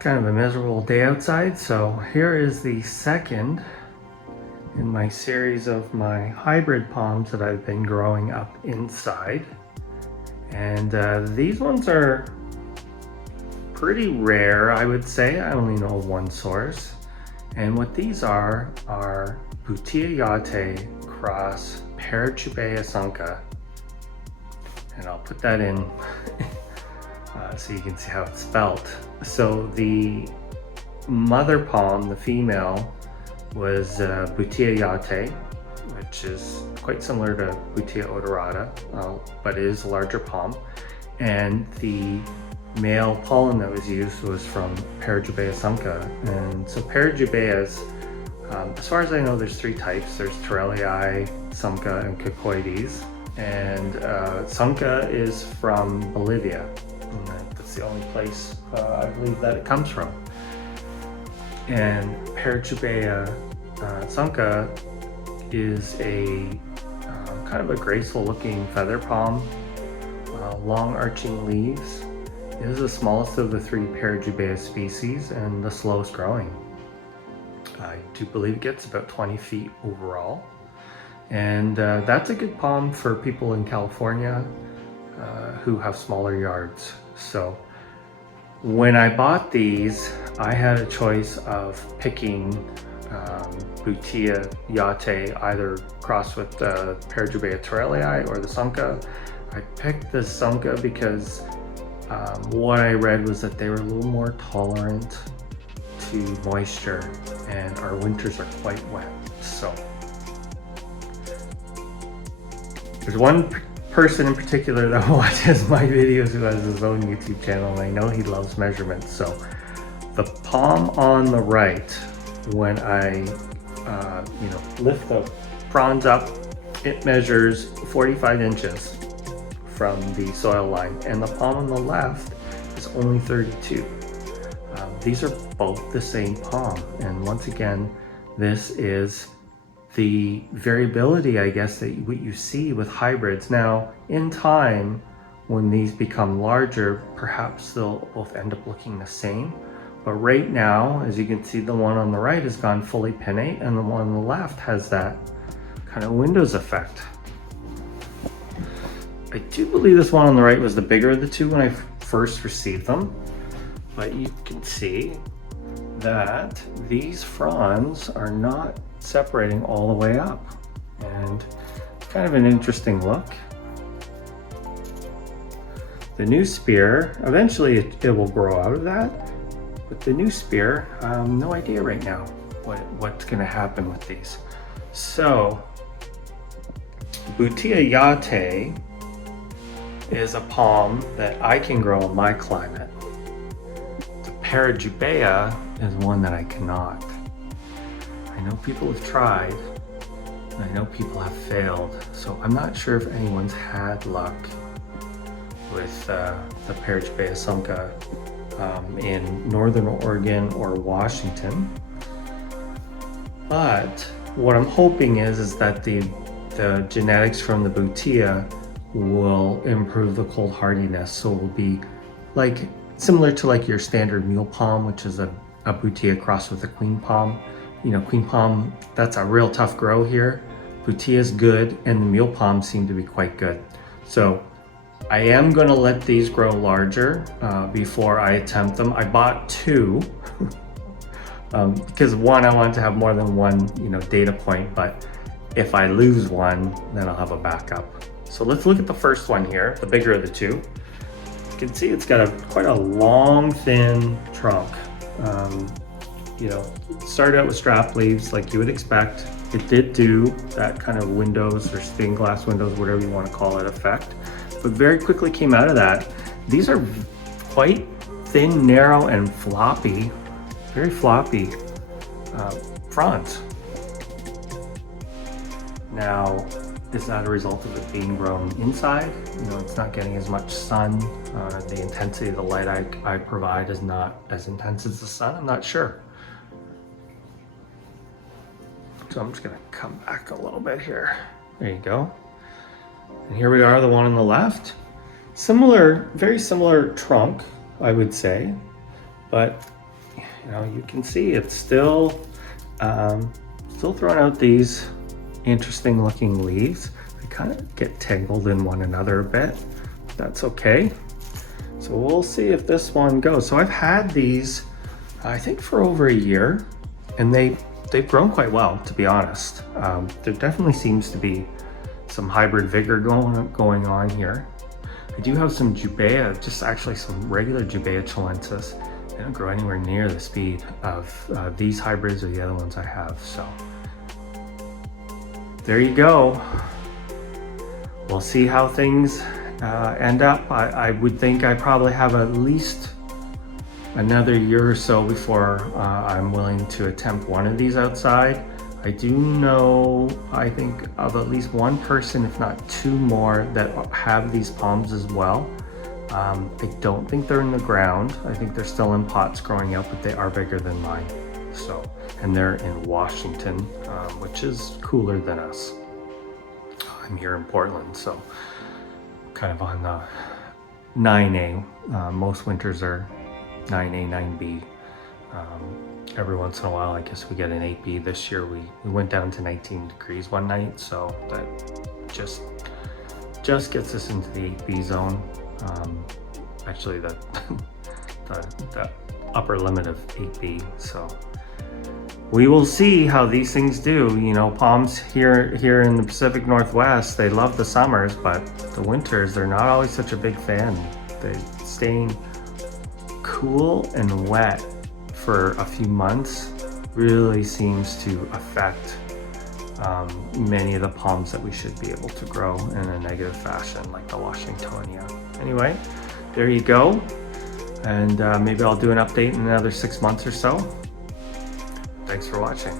Kind of a miserable day outside, so here is the second in my series of my hybrid palms that I've been growing up inside. And these ones are pretty rare, I would say. I only know of one source. And what these are Butia Yatay cross Parajubaea sunkha. And I'll put that in so you can see how it's spelled. So the mother palm, the female, was Butia Yatay, which is quite similar to Butia odorata, but it is a larger palm. And the male pollen that was used was from Parajubaea sunkha. And so Parajubaeas, as far as I know, there's three types. There's Torrellii, sunkha, and Cacoides. And sunkha is from Bolivia. And that's the only place I believe that it comes from. And Parajubaea sunkha is a kind of a graceful looking feather palm, long arching leaves. It is the smallest of the three Parajubaea species and the slowest growing. I do believe it gets about 20 feet overall. And that's a good palm for people in California who have smaller yards. So when I bought these, I had a choice of picking Butia Yatay, either crossed with Parajubaea torrellii or the sunkha. I picked the sunkha because what I read was that they were a little more tolerant to moisture, and our winters are quite wet. So there's one person in particular that watches my videos who has his own YouTube channel, and I know he loves measurements. So the palm on the right, when I lift the fronds up, it measures 45 inches from the soil line, and the palm on the left is only 32. These are both the same palm, and once again, this is the variability, I guess, that what you see with hybrids. Now, in time, when these become larger, perhaps they'll both end up looking the same. But right now, as you can see, the one on the right has gone fully pinnate, and the one on the left has that kind of Windows effect. I do believe this one on the right was the bigger of the two when I first received them, but you can see that these fronds are not separating all the way up, and kind of an interesting look. The new spear, eventually it will grow out of that, but the new spear, no idea right now what's going to happen with these. So Butia Yatay is a palm that I can grow in my climate. The Parajubaea is one that I cannot. I know people have tried, and I know people have failed, so I'm not sure if anyone's had luck with the Parajubaea sunkha in Northern Oregon or Washington. But what I'm hoping is that the genetics from the Butia will improve the cold hardiness, so it will be like similar to like your standard mule palm, which is a Butia crossed with a queen palm. You know, queen palm, that's a real tough grow here. Butia is good, and the mule palms seem to be quite good. So I am going to let these grow larger before I attempt them. I bought two because one, I want to have more than one, data point, but if I lose one, then I'll have a backup. So let's look at the first one here, the bigger of the two. You can see it's got quite a long, thin trunk. It started out with strap leaves like you would expect. It did do that kind of windows or stained glass windows, whatever you want to call it, effect, but very quickly came out of that. These are quite thin, narrow, and floppy, very floppy fronds. Now, is that a result of it being grown inside? It's not getting as much sun. The intensity of the light I provide is not as intense as the sun. I'm not sure. So I'm just gonna come back a little bit here. There you go. And here we are, the one on the left. Similar, very similar trunk, I would say, but you know, you can see it's still throwing out these interesting looking leaves. They kind of get tangled in one another a bit. That's okay. So we'll see if this one goes. So I've had these, I think, for over a year, and they've grown quite well, to be honest. There definitely seems to be some hybrid vigor going on here. I do have some Jubaea, just actually some regular Jubaea chilensis. They don't grow anywhere near the speed of these hybrids or the other ones I have. So there you go. We'll see how things end up. I would think I probably have at least another year or so before I'm willing to attempt one of these outside. I do know, I think, of at least one person, if not two more, that have these palms as well. I don't think they're in the ground. I think they're still in pots growing out, but they are bigger than mine. So, and they're in Washington, which is cooler than us. I'm here in Portland, so kind of on the 9A. Most winters are 9A, 9B. Every once in a while, I guess we get an 8B. This year we went down to 19 degrees one night, so that just gets us into the 8B zone. Actually, the upper limit of 8B. So we will see how these things do. You know, palms here in the Pacific Northwest, they love the summers, but the winters, they're not always such a big fan. They're staying cool and wet for a few months really seems to affect many of the palms that we should be able to grow in a negative fashion, like the Washingtonia. Anyway, there you go. And maybe I'll do an update in another 6 months or so. Thanks for watching.